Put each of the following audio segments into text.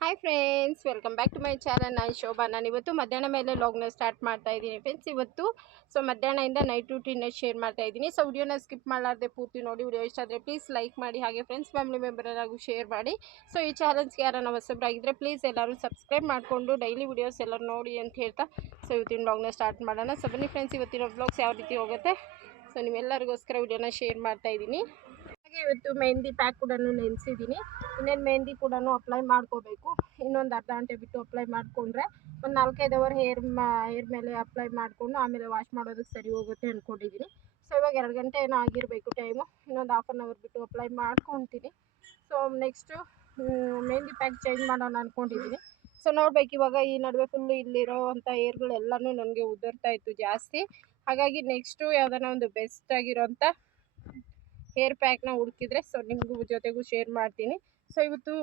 Hi friends welcome back to my channel ನಾನು ಶೋಭಾ ನಾನು ಇವತ್ತು ಮಧ್ಯಾಹ್ನ ಮೇಲೆ ಲಾಗ್ನ ಸ್ಟಾರ್ಟ್ ಮಾಡ್ತಾ ಇದ್ದೀನಿ ಫ್ರೆಂಡ್ಸ್ ಇವತ್ತು ಸೊ ಮಧ್ಯಾಹ್ನದಿಂದ ನೈಟ್ ಡ್ಯೂಟಿನ ಶೇರ್ ಮಾಡ್ತಾ ಇದ್ದೀನಿ. ಸೊ ವಿಡಿಯೋನ ಸ್ಕಿಪ್ ಮಾಡಲಾರ್ದೆ ಪೂರ್ತಿ ನೋಡಿ ವಿಡಿಯೋ ಇಷ್ಟ ಆದರೆ ಪ್ಲೀಸ್ ಲೈಕ್ ಮಾಡಿ, ಹಾಗೆ ಫ್ರೆಂಡ್ಸ್ ಫ್ಯಾಮಿಲಿ ಮೆಂಬರ್ ಎಲ್ಲರಿಗೂ ಶೇರ್ ಮಾಡಿ. ಸೊ ಈ ಚಾನಲ್ಸ್ಗೆ ಯಾರನ್ನ ಹೊಸಬ್ರಾಗಿದ್ದರೆ ಪ್ಲೀಸ್ ಎಲ್ಲರೂ ಸಬ್ಸ್ಕ್ರೈಬ್ ಮಾಡಿಕೊಂಡು ಡೈಲಿ ವಿಡಿಯೋಸ್ ಎಲ್ಲರೂ ನೋಡಿ ಅಂತ ಹೇಳ್ತಾ ಸೊ ಇವತ್ತಿನ ಲಾಗ್ನ ಸ್ಟಾರ್ಟ್ ಮಾಡೋಣ. ಸೊ ಬನ್ನಿ ಫ್ರೆಂಡ್ಸ್ ಇವತ್ತಿನ ಬ್ಲಾಗ್ಸ್ ಯಾವ ರೀತಿ ಹೋಗುತ್ತೆ? ಸೊ ನಿಮ್ಮೆಲ್ಲರಿಗೋಸ್ಕರ ವಿಡಿಯೋನ ಶೇರ್ ಮಾಡ್ತಾ ಇದ್ದೀನಿ. ಹಾಗೆ ಇವತ್ತು ಮೆಹಂದಿ ಪ್ಯಾಕ್ ಕೂಡ ನೆನೆಸಿದ್ದೀನಿ. ಇನ್ನೇನು ಮೆಹಂದಿ ಕೂಡ ಅಪ್ಲೈ ಮಾಡ್ಕೋಬೇಕು. ಇನ್ನೊಂದು ಅರ್ಧ ಗಂಟೆ ಬಿಟ್ಟು ಅಪ್ಲೈ ಮಾಡಿಕೊಂಡ್ರೆ ಒಂದು ನಾಲ್ಕೈದು ಅವರ್ ಹೇರ್ ಹೇರ್ ಮೇಲೆ ಅಪ್ಲೈ ಮಾಡಿಕೊಂಡು ಆಮೇಲೆ ವಾಶ್ ಮಾಡೋದಕ್ಕೆ ಸರಿ ಹೋಗುತ್ತೆ ಅಂದ್ಕೊಂಡಿದ್ದೀನಿ ಸೊ ಇವಾಗ ಎರಡು ಗಂಟೆ ಏನೋ ಆಗಿರಬೇಕು ಟೈಮು ಇನ್ನೊಂದು ಹಾಫ್ ಆನ್ ಅವರ್ ಬಿಟ್ಟು ಅಪ್ಲೈ ಮಾಡ್ಕೊತೀನಿ. So next mehndi pack change ಮಾಡೋಣ ಅಂದ್ಕೊಂಡಿದ್ದೀನಿ ಸೊ ನೋಡ್ಬೇಕು ಇವಾಗ ಈ ನಡುವೆ ಫುಲ್ಲು ಇಲ್ಲಿರೋ ಅಂಥ ಏರ್ಗಳೆಲ್ಲನೂ ನನಗೆ ಉದುರ್ತಾ ಇತ್ತು ಜಾಸ್ತಿ. ಹಾಗಾಗಿ ನೆಕ್ಸ್ಟು ಯಾವ್ದಾನ ಒಂದು ಬೆಸ್ಟ್ ಆಗಿರೋಂಥ ಹೇರ್ ಪ್ಯಾಕ್ನ ಹುಡುಕಿದ್ರೆ ಸೊ ನಿಮಗೂ ಜೊತೆಗೂ ಶೇರ್ ಮಾಡ್ತೀನಿ. ಸೊ ಇವತ್ತು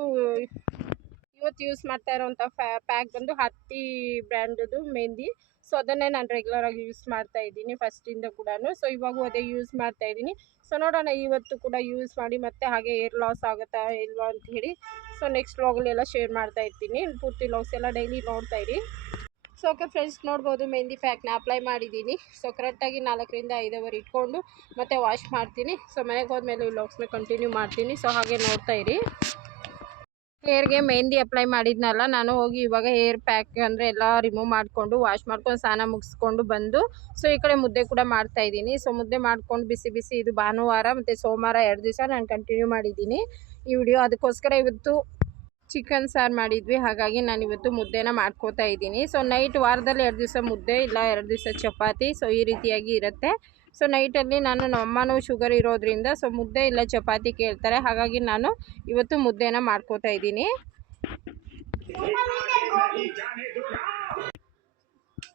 ಇವತ್ತು ಯೂಸ್ ಮಾಡ್ತಾ ಇರೋವಂಥ ಫ್ಯಾ ಪ್ಯಾಕ್ ಬಂದು ಹತ್ತಿ ಬ್ರ್ಯಾಂಡದು ಮೆಹಂದಿ ಸೊ ಅದನ್ನೇ ನಾನು ರೆಗ್ಯುಲರಾಗಿ ಯೂಸ್ ಮಾಡ್ತಾ ಇದ್ದೀನಿ ಫಸ್ಟಿಂದ ಕೂಡ ಸೊ ಇವಾಗೂ ಅದೇ ಯೂಸ್ ಮಾಡ್ತಾ ಇದ್ದೀನಿ. ಸೊ ನೋಡೋಣ ಇವತ್ತು ಕೂಡ ಯೂಸ್ ಮಾಡಿ ಮತ್ತೆ ಹಾಗೆ ಏರ್ ಲಾಸ್ ಆಗುತ್ತಾ ಇಲ್ವಾ ಅಂತ ಹೇಳಿ. ಸೊ ನೆಕ್ಸ್ಟ್ ವ್ಲಾಗಲ್ಲೆಲ್ಲ ಶೇರ್ ಮಾಡ್ತಾ ಇರ್ತೀನಿ. ಪೂರ್ತಿ ಲಾಗ್ಸ್ ಎಲ್ಲ ಡೈಲಿ ನೋಡ್ತಾ ಇರಿ. ಸೊ ಓಕೆ ಫ್ರೆಂಡ್ಸ್ ನೋಡ್ಬೋದು ಮೆಹಂದಿ ಪ್ಯಾಕ್ನ ಅಪ್ಲೈ ಮಾಡಿದ್ದೀನಿ. ಸೊ ಕರೆಕ್ಟಾಗಿ ನಾಲ್ಕರಿಂದ ಅವರ್ ಇಟ್ಕೊಂಡು ಮತ್ತೆ ವಾಶ್ ಮಾಡ್ತೀನಿ. ಸೊ ಮನೆಗೆ ಹೋದ್ಮೇಲೆ ಈ ಲಾಗ್ಸ್ನ ಕಂಟಿನ್ಯೂ ಮಾಡ್ತೀನಿ. ಸೊ ಹಾಗೆ ನೋಡ್ತಾ ಇರಿ. ಹೇರ್ಗೆ ಮೆಹಂದಿ ಅಪ್ಲೈ ಮಾಡಿದ್ನಲ್ಲ, ನಾನು ಹೋಗಿ ಇವಾಗ ಹೇರ್ ಪ್ಯಾಕ್ ಅಂದರೆ ಎಲ್ಲ ರಿಮೂವ್ ಮಾಡಿಕೊಂಡು ವಾಶ್ ಮಾಡ್ಕೊಂಡು, ಸ್ನಾನ ಮುಗಿಸ್ಕೊಂಡು ಬಂದು ಸೊ ಈ ಕಡೆ ಮುದ್ದೆ ಕೂಡ ಮಾಡ್ತಾ ಇದ್ದೀನಿ. ಸೊ ಮುದ್ದೆ ಮಾಡ್ಕೊಂಡು ಬಿಸಿ ಬಿಸಿ ಇದು ಭಾನುವಾರ ಮತ್ತು ಸೋಮವಾರ ಎರಡು ದಿವಸ ನಾನು ಕಂಟಿನ್ಯೂ ಮಾಡಿದ್ದೀನಿ ಈ ವಿಡಿಯೋ ಅದಕ್ಕೋಸ್ಕರ ಇವತ್ತು ಚಿಕನ್ ಸಾರು ಮಾಡಿದ್ವಿ, ಹಾಗಾಗಿ ನಾನು ಇವತ್ತು ಮುದ್ದೆನ ಮಾಡ್ಕೋತಾ ಇದ್ದೀನಿ. ಸೊ ನೈಟ್ ವಾರದಲ್ಲಿ ಎರಡು ದಿವಸ ಮುದ್ದೆ, ಇಲ್ಲ ಎರಡು ದಿವಸ ಚಪಾತಿ. ಸೊ ಈ ರೀತಿಯಾಗಿ ಇರುತ್ತೆ. ಸೊ ನೈಟಲ್ಲಿ ನಾನು ನಮ್ಮನೂ ಶುಗರ್ ಇರೋದ್ರಿಂದ ಸೊ ಮುದ್ದೆ ಇಲ್ಲ ಚಪಾತಿ ಕೇಳ್ತಾರೆ. ಹಾಗಾಗಿ ನಾನು ಇವತ್ತು ಮುದ್ದೆನ ಮಾಡ್ಕೋತಾ ಇದ್ದೀನಿ.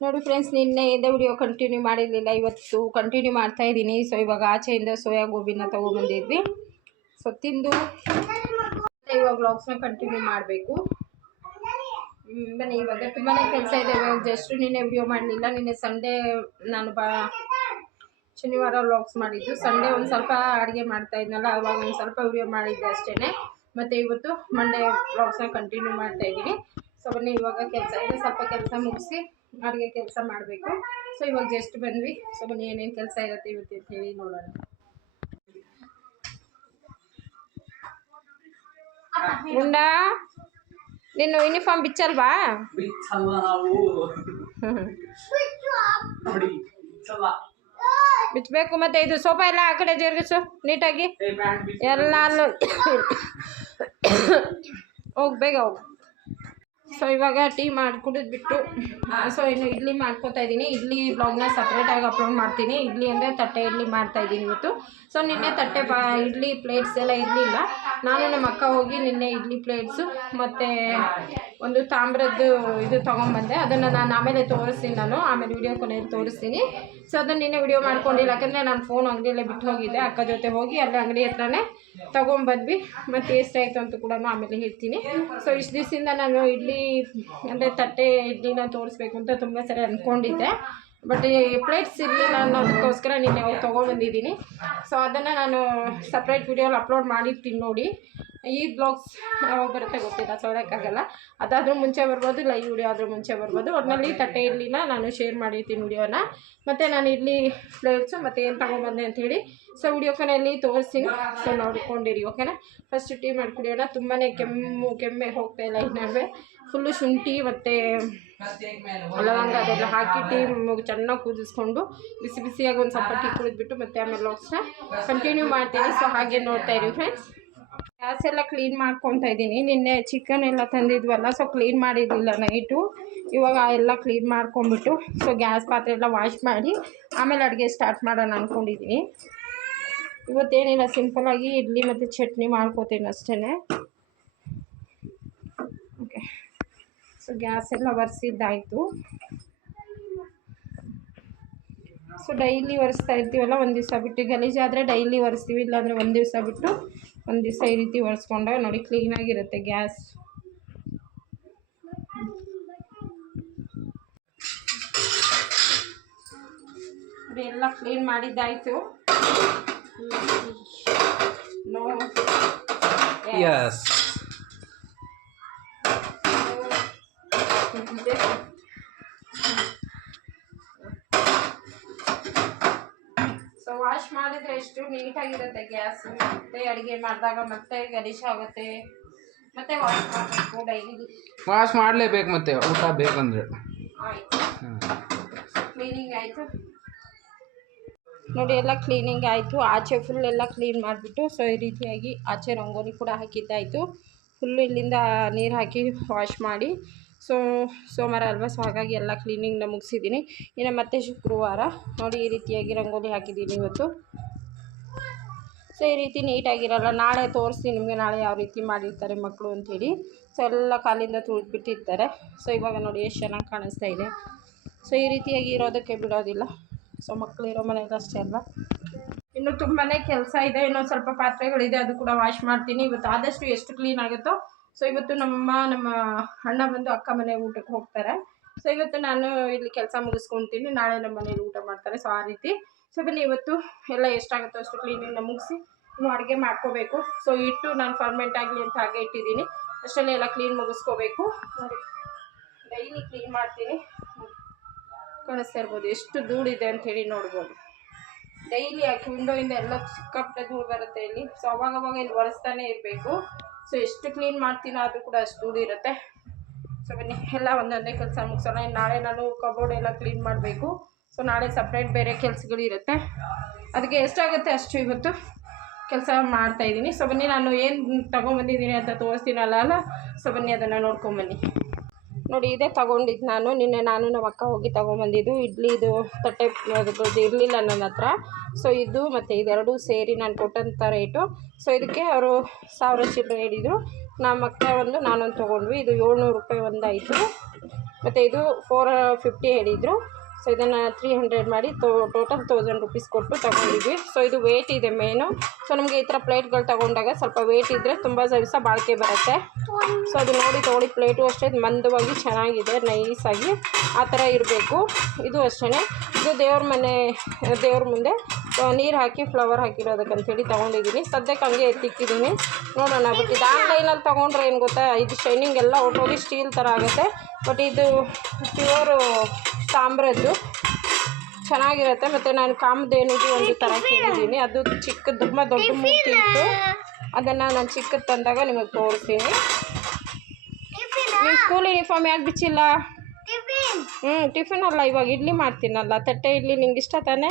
ನೋಡಿ ಫ್ರೆಂಡ್ಸ್ ನಿನ್ನೆಯಿಂದ ವಿಡಿಯೋ ಕಂಟಿನ್ಯೂ ಮಾಡಿರಲಿಲ್ಲ. ಇವತ್ತು ಕಂಟಿನ್ಯೂ ಮಾಡ್ತಾ ಇದ್ದೀನಿ. ಸೊ ಇವಾಗ ಆಚೆಯಿಂದ ಸೋಯಾ ಗೋಬಿನ ತೊಗೊಂಬಂದಿದ್ವಿ ಸೊ ತಿಂದು ಇವಾಗ ವ್ಲಾಗ್ಸ್ನ ಕಂಟಿನ್ಯೂ ಮಾಡಬೇಕು. ಬನ್ನಿ, ಇವಾಗ ತುಂಬಾ ಕೆಲಸ ಇದೆ. ಜಸ್ಟ್ ನಿನ್ನೆ ವಿಡಿಯೋ ಮಾಡಲಿಲ್ಲ. ನಿನ್ನೆ ಸಂಡೇ ನಾನು ಬಾ ಶನಿವಾರ ವ್ಲಾಗ್ಸ್ ಮಾಡಿದ್ದು. ಸಂಡೇ ಒಂದು ಸ್ವಲ್ಪ ಅಡುಗೆ ಮಾಡ್ತಾ ಇದ್ನಲ್ಲ, ಅವಾಗ ಒಂದು ಸ್ವಲ್ಪ ವಿಡಿಯೋ ಮಾಡಿದ್ದೆ ಅಷ್ಟೇ ಮತ್ತು ಇವತ್ತು ಮಂಡೇ ವ್ಲಾಗ್ಸ್ನ ಕಂಟಿನ್ಯೂ ಮಾಡ್ತಾ ಇದ್ದೀನಿ. ಸೊ ಬನ್ನಿ, ಇವಾಗ ಕೆಲಸ ಇದೆ. ಸ್ವಲ್ಪ ಕೆಲಸ ಮುಗಿಸಿ ಅಡುಗೆ ಕೆಲಸ ಮಾಡಬೇಕು. ಸೊ ಇವಾಗ ಜಸ್ಟ್ ಬಂದ್ವಿ. ಸೊ ಬನ್ನಿ, ಏನೇನು ಕೆಲಸ ಇರುತ್ತೆ ಇವತ್ತು ಅಂತ ಹೇಳಿ ನೋಡೋಣ. ಗುಂಡ ನಿನ್ನ ಯೂನಿಫಾರ್ಮ್ ಬಿಚ್ಚಲ್ವಾ ಬಿಚ್ಚಲ್ಲ ನಾವು ನೋಡಿ ಬಿಚ್ಚಲ್ಲ ಬಿಚ್ಚಬೇಕು ಮತ್ತೆ ಇದು ಸೋಫಾ ಎಲ್ಲ ಆ ಕಡೆ ಜರುಗಿಸು ನೀಟಾಗಿ ಏ ಪ್ಯಾಂಟ್ ಬಿಚ್ಚ ಎಲ್ಲ ಅಲ್ಲೂ ಹೋಗಿ ಬೇಗ ಹೋಗು ಸೊ ಇವಾಗ ಟೀ ಮಾಡಿ ಕುಡಿದ್ಬಿಟ್ಟು ಸೊ ಇನ್ನು ಇಡ್ಲಿ ಮಾಡ್ಕೊತಾ ಇದ್ದೀನಿ. ಇಡ್ಲಿ ಬ್ಲಾಗ್ನ ಸಪ್ರೇಟಾಗಿ ಅಪ್ಲೋಡ್ ಮಾಡ್ತೀನಿ. ಇಡ್ಲಿ ಅಂದರೆ ತಟ್ಟೆ ಇಡ್ಲಿ ಮಾಡ್ತಾ ಇದ್ದೀನಿ ಇವತ್ತು. ಸೊ ನಿನ್ನೆ ತಟ್ಟೆ ಬಾ, ಇಡ್ಲಿ ಪ್ಲೇಟ್ಸ್ ಎಲ್ಲ ಇರಲಿಲ್ಲ. ನಾನು ನಮ್ಮ ಅಕ್ಕ ಹೋಗಿ ನಿನ್ನೆ ಇಡ್ಲಿ ಪ್ಲೇಟ್ಸು ಮತ್ತು ಒಂದು ತಾಮ್ರದ್ದು ಇದು ತೊಗೊಂಬಂದೆ. ಅದನ್ನು ನಾನು ಆಮೇಲೆ ತೋರಿಸ್ತೀನಿ ನಾನು. ಆಮೇಲೆ ವಿಡಿಯೋ ಕೊನೆಯಲ್ಲಿ ತೋರಿಸ್ತೀನಿ. ಸೊ ಅದನ್ನು ನಿನ್ನೆ ವಿಡಿಯೋ ಮಾಡ್ಕೊಂಡಿಲ್ಲ. ಯಾಕಂದರೆ ನಾನು ಫೋನ್ ಅಂಗಡಿಯಲ್ಲೇ ಬಿಟ್ಟು ಹೋಗಿದ್ದೆ. ಅಕ್ಕ ಜೊತೆ ಹೋಗಿ ಅಲ್ಲಿ ಅಂಗಡಿ ಹತ್ರನೇ ತೊಗೊಂಬಂದ್ವಿ. ಮತ್ತು ಎಷ್ಟಾಯಿತು ಅಂತ ಕೂಡ ಆಮೇಲೆ ಹೇಳ್ತೀನಿ. ಸೊ ಇಷ್ಟು ದಿವಸದಿಂದ ನಾನು ಇಡ್ಲಿ ಅಂದರೆ ತಟ್ಟೆ ಇಡ್ಲಿನ ತೋರಿಸ್ಬೇಕು ಅಂತ ತುಂಬ ಸರಿ ಅಂದ್ಕೊಂಡಿದ್ದೆ ಬಟ್ ಈ ಪ್ಲೇಟ್ಸ್ ಇರಲಿಲ್ಲ ಅನ್ನೋದಕ್ಕೋಸ್ಕರ ನಿನ್ನೆ ಅವ್ರು ತೊಗೊಬಂದಿದ್ದೀನಿ ಸೊ ಅದನ್ನು ನಾನು ಸಪ್ರೇಟ್ ವಿಡಿಯೋಲಿ ಅಪ್ಲೋಡ್ ಮಾಡಿರ್ತೀನಿ ನೋಡಿ. ಈ ಬ್ಲಾಗ್ಸ್ ಯಾವಾಗ ಬರುತ್ತೆ ಗೊತ್ತಿಲ್ಲ ತೊಗೊಳಕ್ಕಾಗಲ್ಲ ಅದಾದರೂ ಮುಂಚೆ ಬರ್ಬೋದು ಲೈವ್ ವಿಡಿಯೋ ಆದರೂ ಮುಂಚೆ ಬರ್ಬೋದು. ಒಟ್ಟಿನಲ್ಲಿ ತಟ್ಟೆ ಇಡ್ಲಿನ ನಾನು ಶೇರ್ ಮಾಡಿರ್ತೀನಿ ವಿಡಿಯೋನ ಮತ್ತು ನಾನು ಇಡ್ಲಿ ಪ್ಲೇಟ್ಸು ಮತ್ತು ಏನು ತೊಗೊಂಬಂದೆ ಅಂಥೇಳಿ ಸೊ ವಿಡಿಯೋ ಕೊನೆಯಲ್ಲಿ ತೋರಿಸ್ತೀನಿ. ಸೊ ನೋಡ್ಕೊಂಡಿರಿ ಓಕೆನಾ ಫಸ್ಟ್ ಟೀ ಮಾಡಿ ಕುಡಿಯೋಣ ತುಂಬಾ ಕೆಮ್ಮು, ಕೆಮ್ಮೆ ಹೋಗ್ತಾ ಇಲ್ಲ ಈ ನಡುವೆ. ಫುಲ್ಲು ಶುಂಠಿ, ಮತ್ತು ಲವಂಗ ಅದೆಲ್ಲ ಹಾಕಿ ಟೀ ಚೆನ್ನಾಗಿ ಕುದಿಸ್ಕೊಂಡು ಬಿಸಿ ಬಿಸಿಯಾಗಿ ಒಂದು ಸ್ವಲ್ಪ ಟೀ ಕುಡಿದ್ಬಿಟ್ಟು ಮತ್ತೆ ಆಮೇಲೆ ಲಾಗ್ಸ್ನ ಕಂಟಿನ್ಯೂ ಮಾಡ್ತೀನಿ. ಸೊ ಹಾಗೆ ನೋಡ್ತಾ ಇರಿ ಫ್ರೆಂಡ್ಸ್ ಗ್ಯಾಸ್ ಎಲ್ಲ ಕ್ಲೀನ್ ಮಾಡ್ಕೊತಾ ಇದ್ದೀನಿ. ನಿನ್ನೆ ಚಿಕನ್ ಎಲ್ಲ ತಂದಿದ್ವಲ್ಲ ಸೊ ಕ್ಲೀನ್ ಮಾಡಿರಲಿಲ್ಲ ನೈಟು ಇವಾಗ ಎಲ್ಲ ಕ್ಲೀನ್ ಮಾಡ್ಕೊಂಬಿಟ್ಟು ಸೊ ಗ್ಯಾಸ್ ಪಾತ್ರೆ ಎಲ್ಲ ವಾಶ್ ಮಾಡಿ ಆಮೇಲೆ ಅಡುಗೆ ಸ್ಟಾರ್ಟ್ ಮಾಡೋಣ ಅಂದ್ಕೊಂಡಿದ್ದೀನಿ ಇವತ್ತೇನಿಲ್ಲ ಸಿಂಪಲಾಗಿ ಇಡ್ಲಿ ಮತ್ತು ಚಟ್ನಿ ಮಾಡ್ಕೋತೀನಿ ಅಷ್ಟೇ ಓಕೆ ಸೊ ಗ್ಯಾಸ್ ಎಲ್ಲ ಒರೆಸಿದ್ದಾಯಿತು. ಸೊ ಡೈಲಿ ಒರೆಸ್ತಾ ಇರ್ತೀವಲ್ಲ, ಒಂದು ದಿವಸ ಬಿಟ್ಟು ಗಲೀಜಾದರೆ ಡೈಲಿ ಒರೆಸ್ತೀವಿ, ಇಲ್ಲಾಂದರೆ ಒಂದು ದಿವಸ ಬಿಟ್ಟು ಒಂದು ದಿವಸ ಈ ರೀತಿ ಒರೆಸ್ಕೊಂಡಾಗ ನೋಡಿ ಕ್ಲೀನಾಗಿರುತ್ತೆ ಗ್ಯಾಸ್ ಎಲ್ಲ ಕ್ಲೀನ್ ಮಾಡಿದ್ದಾಯಿತು. ನೋ ಸೊ ವಾಶ್ ಮಾಡಿದ್ರೆ ಎಷ್ಟು ನೀಟಾಗಿರುತ್ತೆ ಗ್ಯಾಸ್ ಮತ್ತೆ ಅಡುಗೆ ಮಾಡಿದಾಗ ಮತ್ತೆ ಗಲೀಜ್ ಆಗುತ್ತೆ ಮತ್ತೆ ವಾಶ್ ಮಾಡಬೇಕು ಡೈಲಿ ವಾಶ್ ಮಾಡಲೇಬೇಕು ಮತ್ತೆ ಊಟ ಬೇಕಂದ್ರೆ ಆಯಿತು. ಕ್ಲೀನಿಂಗ್ ಆಯಿತು. ನೋಡಿ ಎಲ್ಲ ಕ್ಲೀನಿಂಗ್ ಆಯಿತು. ಆಚೆ ಫುಲ್ ಎಲ್ಲ ಕ್ಲೀನ್ ಮಾಡಿಬಿಟ್ಟು ಸೊ ಈ ರೀತಿಯಾಗಿ ಆಚೆ ರಂಗೋಲಿ ಕೂಡ ಹಾಕಿದ್ದಾಯಿತು. ಫುಲ್ಲು ಇಲ್ಲಿಂದ ನೀರು ಹಾಕಿ ವಾಶ್ ಮಾಡಿ. ಸೊ, ಸೋಮವಾರ ಅಲ್ವಾ? ಸೊ, ಹಾಗಾಗಿ ಎಲ್ಲ ಕ್ಲೀನಿಂಗ್ನ ಮುಗಿಸಿದ್ದೀನಿ. ಇನ್ನು ಮತ್ತೆ ಶುಕ್ರವಾರ ನೋಡಿ, ಈ ರೀತಿಯಾಗಿ ರಂಗೋಲಿ ಹಾಕಿದ್ದೀನಿ ಇವತ್ತು. ಸೊ, ಈ ರೀತಿ ನೀಟಾಗಿರಲ್ಲ. ನಾಳೆ ತೋರಿಸ್ತೀನಿ ನಿಮಗೆ, ನಾಳೆ ಯಾವ ರೀತಿ ಮಾಡಿರ್ತಾರೆ ಮಕ್ಕಳು ಅಂಥೇಳಿ. ಸೊ, ಎಲ್ಲ ಕಾಲಿಂದ ತುಳಿದ್ಬಿಟ್ಟಿರ್ತಾರೆ. ಸೊ, ಇವಾಗ ನೋಡಿ, ಎಷ್ಟು ಚೆನ್ನಾಗಿ ಕಾಣಿಸ್ತಾ ಇದೆ. ಸೊ, ಈ ರೀತಿಯಾಗಿ ಇರೋದಕ್ಕೆ ಬಿಡೋದಿಲ್ಲ. ಸೊ ಮಕ್ಕಳಿರೋ ಮನೆಗೆ ಅಷ್ಟೇ ಅಲ್ವಾ? ಇನ್ನು ತುಂಬಾ ಕೆಲಸ ಇದೆ. ಇನ್ನೊಂದು ಸ್ವಲ್ಪ ಪಾತ್ರೆಗಳಿದೆ, ಅದು ಕೂಡ ವಾಶ್ ಮಾಡ್ತೀನಿ. ಇವತ್ತು ಆದಷ್ಟು ಎಷ್ಟು ಕ್ಲೀನ್ ಆಗುತ್ತೋ ಸೊ ಇವತ್ತು ನಮ್ಮ ನಮ್ಮ ಅಣ್ಣ ಬಂದು ಅಕ್ಕ ಮನೆ ಊಟಕ್ಕೆ ಹೋಗ್ತಾರೆ. ಸೊ ಇವತ್ತು ನಾನು ಇಲ್ಲಿ ಕೆಲಸ ಮುಗಿಸ್ಕೊತೀನಿ. ನಾಳೆ ನಮ್ಮ ಮನೇಲಿ ಊಟ ಮಾಡ್ತಾರೆ. ಸೊ ಆ ರೀತಿ. ಸೊ ಬನ್ನಿ, ಇವತ್ತು ಎಲ್ಲ ಎಷ್ಟಾಗುತ್ತೋ ಅಷ್ಟು ಕ್ಲೀನಿಂಗ್ನ ಮುಗಿಸಿ ಇನ್ನು ಅಡುಗೆ ಮಾಡ್ಕೋಬೇಕು. ಸೊ ಇಟ್ಟು ನಾನು ಫರ್ಮೆಂಟ್ ಆಗಲಿ ಅಂತ ಹಾಗೆ ಇಟ್ಟಿದ್ದೀನಿ. ಅಷ್ಟರಲ್ಲೇ ಎಲ್ಲ ಕ್ಲೀನ್ ಮುಗಿಸ್ಕೋಬೇಕು. ನೋಡಿ ಡೈಲಿ ಕ್ಲೀನ್ ಮಾಡ್ತೀನಿ. ಕಾಣಿಸ್ತಾ ಇರ್ಬೋದು. ಎಷ್ಟು ಧೂಳಿದೆ ಅಂಥೇಳಿ ನೋಡ್ಬೋದು. ಡೈಲಿ ಆ ವಿಂಡೋಯಿಂದ ಎಲ್ಲ ಸಿಕ್ಕಾಪಟ್ಟೆ ಧೂಳು ಬರುತ್ತೆ ಇಲ್ಲಿ. ಸೊ ಅವಾಗವಾಗ ಅವಾಗ ಇಲ್ಲಿ ಒರೆಸ್ತಾನೆ ಇರಬೇಕು. ಸೊ ಎಷ್ಟು ಕ್ಲೀನ್ ಮಾಡ್ತೀನೋ ಅದು ಕೂಡ ಅಷ್ಟು ಇರುತ್ತೆ. ಸೊ ಬನ್ನಿ, ಎಲ್ಲ ಒಂದೊಂದೇ ಕೆಲಸ ಮುಗಿಸೋಣ. ಇನ್ನು ನಾಳೆ ನಾನು ಕಬೋರ್ಡ್ ಎಲ್ಲ ಕ್ಲೀನ್ ಮಾಡಬೇಕು. ಸೊ ನಾಳೆ ಸಪ್ರೇಟ್ ಬೇರೆ ಕೆಲಸಗಳಿರುತ್ತೆ ಅದಕ್ಕೆ ಎಷ್ಟಾಗುತ್ತೆ ಅಷ್ಟು ಇವತ್ತು ಕೆಲಸ ಮಾಡ್ತಾಯಿದ್ದೀನಿ ಸೊ ಬನ್ನಿ, ನಾನು ಏನು ತೊಗೊಂಬಂದಿದ್ದೀನಿ ಅಂತ ತೋರಿಸ್ತೀನಲ್ಲ ಅಲ್ಲ? ಸೊ ಬನ್ನಿ, ಅದನ್ನು ನೋಡ್ಕೊಂಬನ್ನಿ ನೋಡಿ, ಇದೇ ತಗೊಂಡಿದ್ದು ನಾನು. ನಿನ್ನೆ ನಾನು ನಮ್ಮ ಅಕ್ಕ ಹೋಗಿ ತೊಗೊಂಬಂದಿದ್ದು. ಇಡ್ಲಿದು ತಟ್ಟೆ ಇರಲಿಲ್ಲ ನನ್ನ ಹತ್ರ. ಸೊ ಇದು ಮತ್ತು ಇದೆರಡೂ ಸೇರಿ ನಾನು ಕೊಟ್ಟಂಥ ರೇಟು ಸೊ ಇದಕ್ಕೆ ಅವರು ಸಾವಿರ ಚಿಲ್ಲರೆ ಹೇಳಿದರು. ನಮ್ಮ ಅಕ್ಕ ಒಂದು, ನಾನೊಂದು ತೊಗೊಂಡ್ವಿ. ಇದು ಏಳ್ನೂರು ರೂಪಾಯಿ ಒಂದಾಯಿತು. ಮತ್ತು ಇದು ಫೋರ್ ಫಿಫ್ಟಿ ಹೇಳಿದರು. ಸೊ ಇದನ್ನು ತ್ರೀ ಹಂಡ್ರೆಡ್ ಮಾಡಿ ತೋ ಟೋಟಲ್ ತೌಸಂಡ್ ರುಪೀಸ್ ಕೊಟ್ಟು ತೊಗೊಂಡಿದ್ವಿ. ಸೊ ಇದು ವೇಟ್ ಇದೆ ಮೇನು ಸೊ ನಮಗೆ ಈ ಥರ ಪ್ಲೇಟ್ಗಳು ತೊಗೊಂಡಾಗ ಸ್ವಲ್ಪ ವೇಟ್ ಇದ್ದರೆ ತುಂಬ ದಿವಸ ಬಾಳಿಕೆ ಬರುತ್ತೆ. ಸೊ ಅದು ನೋಡಿ ತೊಗೊಳ್ಳಿ ಪ್ಲೇಟು ಅಷ್ಟೇ ಮಂದವಾಗಿ ಚೆನ್ನಾಗಿದೆ ನೈಸಾಗಿ ಆ ಥರ ಇರಬೇಕು. ಇದು ಅಷ್ಟೇ ಇದು ದೇವ್ರ ಮನೆ, ದೇವ್ರ ಮುಂದೆ ನೀರು ಹಾಕಿ ಫ್ಲವರ್ ಹಾಕಿರೋದಕ್ಕಂಥೇಳಿ ತೊಗೊಂಡಿದ್ದೀನಿ. ಸದ್ಯಕ್ಕೆ ಹಂಗೆ ಎತ್ತಿಕ್ಕಿದ್ದೀನಿ. ನೋಡೋಣ ಬಟ್ ಇದು ಆನ್ಲೈನಲ್ಲಿ ತೊಗೊಂಡ್ರೆ ಏನು ಗೊತ್ತಾ? ಇದು ಶೈನಿಂಗ್ ಎಲ್ಲ ಒಟ್ಟೋಗಿ ಸ್ಟೀಲ್ ಥರ ಆಗುತ್ತೆ. ಬಟ್ ಇದು ಪ್ಯೂರು ತಾಮ್ರದ್ದು. ಚೆನ್ನಾಗಿರುತ್ತೆ. ಮತ್ತು ನಾನು ಕಾಮಧೇನುಗೆ ಒಂದು ಥರ ಕೇಳಿದ್ದೀನಿ. ಅದು ಚಿಕ್ಕ ತುಂಬ ದೊಡ್ಡ ಮೂರ್ತಿ ಇತ್ತು. ಅದನ್ನು ನಾನು ಚಿಕ್ಕದು ತಂದಾಗ ನಿಮಗೆ ತೋರಿಸ್ತೀನಿ. ನೀವು ಸ್ಕೂಲ್ ಯೂನಿಫಾರ್ಮ್ ಯಾಕೆ ಬಿಚ್ಚಿಲ್ಲ? ಹ್ಞೂ ಟಿಫಿನ್ ಅಲ್ಲ ಇವಾಗ ಇಡ್ಲಿ ಮಾಡ್ತೀನಲ್ಲ. ತಟ್ಟೆ ಇಡ್ಲಿ ನಿಂಗೆ ಇಷ್ಟ ತಾನೇ?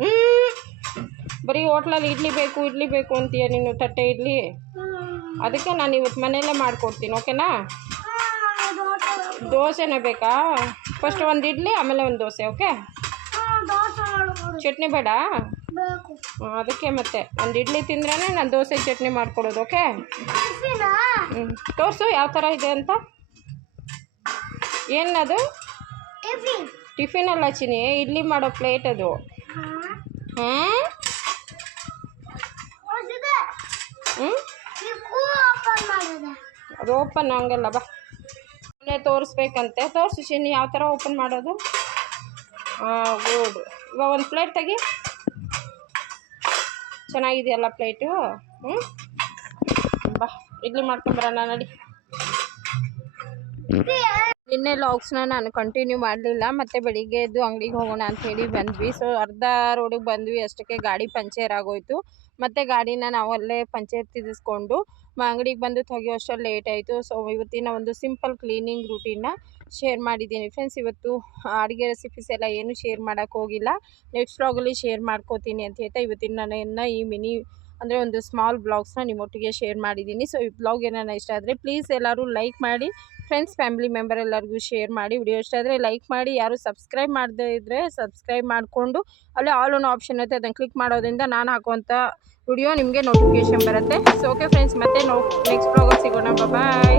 ಹ್ಞೂ ಬರೀ ಹೋಟ್ಲಲ್ಲಿ ಇಡ್ಲಿ ಬೇಕು ಇಡ್ಲಿ ಬೇಕು ಅಂತೀಯ ನೀನು ತಟ್ಟೆ ಇಡ್ಲಿ? ಅದಕ್ಕೆ ನಾನು ಇವತ್ತು ಮನೆಯಲ್ಲೇ ಮಾಡಿಕೊಡ್ತೀನಿ ಓಕೆನಾ? ದೋಸೆನೇ ಬೇಕಾ? ಫಸ್ಟ್ ಒಂದು ಇಡ್ಲಿ ಆಮೇಲೆ ಒಂದು ದೋಸೆ ಓಕೆ ಚಟ್ನಿ ಬೇಡ? ಅದಕ್ಕೆ ಮತ್ತೆ ಒಂದು ಇಡ್ಲಿ ತಿಂದ್ರೇ ನಾನು ದೋಸೆ ಚಟ್ನಿ ಮಾಡ್ಕೊಡೋದು ಓಕೆ ಹ್ಞೂ ತೋರಿಸು ಯಾವ ಥರ ಇದೆ ಅಂತ. ಏನದು? ಟಿಫಿನ್. ಅಲ್ಲ ಚಿನಿ ಇಡ್ಲಿ ಮಾಡೋ ಪ್ಲೇಟ್ ಅದು. ಹಾಂ. ಹ್ಞೂ ಅದು ಓಪನ್ ಹಂಗಲ್ಲ ಬಾ. ತೋರಿಸ್ಬೇಕಂತೆ. ತೋರಿಸು ಶಿನಿ ಯಾವ ಥರ ಓಪನ್ ಮಾಡೋದು? ಹಾಂ ಗುಡ್ ಇವಾಗ ಒಂದು ಪ್ಲೇಟ್ ತೆಗಿ. ಚೆನ್ನಾಗಿದೆಯಲ್ಲ ಪ್ಲೇಟು ಹ್ಞೂ ಬಾ, ಇಡ್ಲಿ ಮಾಡ್ಕೊಂಬರೋಣ ನಡಿ. ನಿನ್ನೆ ಲಾಗ್ಸ್ನ ನಾನು ಕಂಟಿನ್ಯೂ ಮಾಡಲಿಲ್ಲ, ಮತ್ತು ಬೆಳಿಗ್ಗೆ ಎದ್ದು ಅಂಗಡಿಗೆ ಹೋಗೋಣ ಅಂಥೇಳಿ ಬಂದ್ವಿ. ಸೊ ಅರ್ಧ ರೋಡಿಗೆ ಬಂದ್ವಿ, ಅಷ್ಟಕ್ಕೆ ಗಾಡಿ ಪಂಚರ್ ಆಗೋಯ್ತು. ಮತ್ತು ಗಾಡಿನ ನಾವು ಅಲ್ಲೇ ಪಂಚರ್ ತಿದ್ದಿಸ್ಕೊಂಡು ಅಂಗಡಿಗೆ ಬಂದು ತೆಗಿಯೋ ಅಷ್ಟರಲ್ಲಿ ಲೇಟ್ ಆಯಿತು. ಸೊ ಇವತ್ತಿನ ಒಂದು ಸಿಂಪಲ್ ಕ್ಲೀನಿಂಗ್ ರೂಟೀನ್ನ ಶೇರ್ ಮಾಡಿದ್ದೀನಿ. ಫ್ರೆಂಡ್ಸ್ ಇವತ್ತು ಅಡುಗೆ ರೆಸಿಪೀಸ್ ಎಲ್ಲ ಏನು ಶೇರ್ ಮಾಡೋಕ್ಕೆ ಹೋಗಿಲ್ಲ. ನೆಕ್ಸ್ಟ್ ವ್ಲಾಗಲ್ಲಿ ಶೇರ್ ಮಾಡ್ಕೋತೀನಿ ಅಂತ ಹೇಳ್ತಾ ಇವತ್ತಿನ ನನ್ನ ಈ ಮಿನಿ ಅಂದರೆ ಒಂದು ಸ್ಮಾಲ್ ಬ್ಲಾಗ್ಸ್ನ ನಿಮ್ಮೊಟ್ಟಿಗೆ ಶೇರ್ ಮಾಡಿದ್ದೀನಿ. ಸೊ ಈ ಬ್ಲಾಗ್ ಏನಾರ ಇಷ್ಟ ಆದರೆ ಪ್ಲೀಸ್ ಎಲ್ಲರೂ ಲೈಕ್ ಮಾಡಿ ಫ್ರೆಂಡ್ಸ್ ಫ್ಯಾಮಿಲಿ ಮೆಂಬರ್ ಎಲ್ಲರಿಗೂ ಶೇರ್ ಮಾಡಿ ವಿಡಿಯೋ ಇಷ್ಟ ಆದರೆ ಲೈಕ್ ಮಾಡಿ. ಯಾರು ಸಬ್ಸ್ಕ್ರೈಬ್ ಮಾಡದೇ ಇದ್ದರೆ ಸಬ್ಸ್ಕ್ರೈಬ್ ಮಾಡಿಕೊಂಡು. ಅಲ್ಲೇ ಆಲ್ ಒನ್ ಆಪ್ಷನ್ ಇರುತ್ತೆ. ಅದನ್ನು ಕ್ಲಿಕ್ ಮಾಡೋದ್ರಿಂದ ನಾನು ಹಾಕುವಂಥ ವಿಡಿಯೋ ನಿಮಗೆ ನೋಟಿಫಿಕೇಷನ್ ಬರುತ್ತೆ. ಸೊ ಓಕೆ ಫ್ರೆಂಡ್ಸ್ ಮತ್ತೆ ನೋ ನೆಕ್ಸ್ಟ್ ಬ್ಲಾಗಲ್ಲಿ ಸಿಗೋಣ. ಬಾಯ್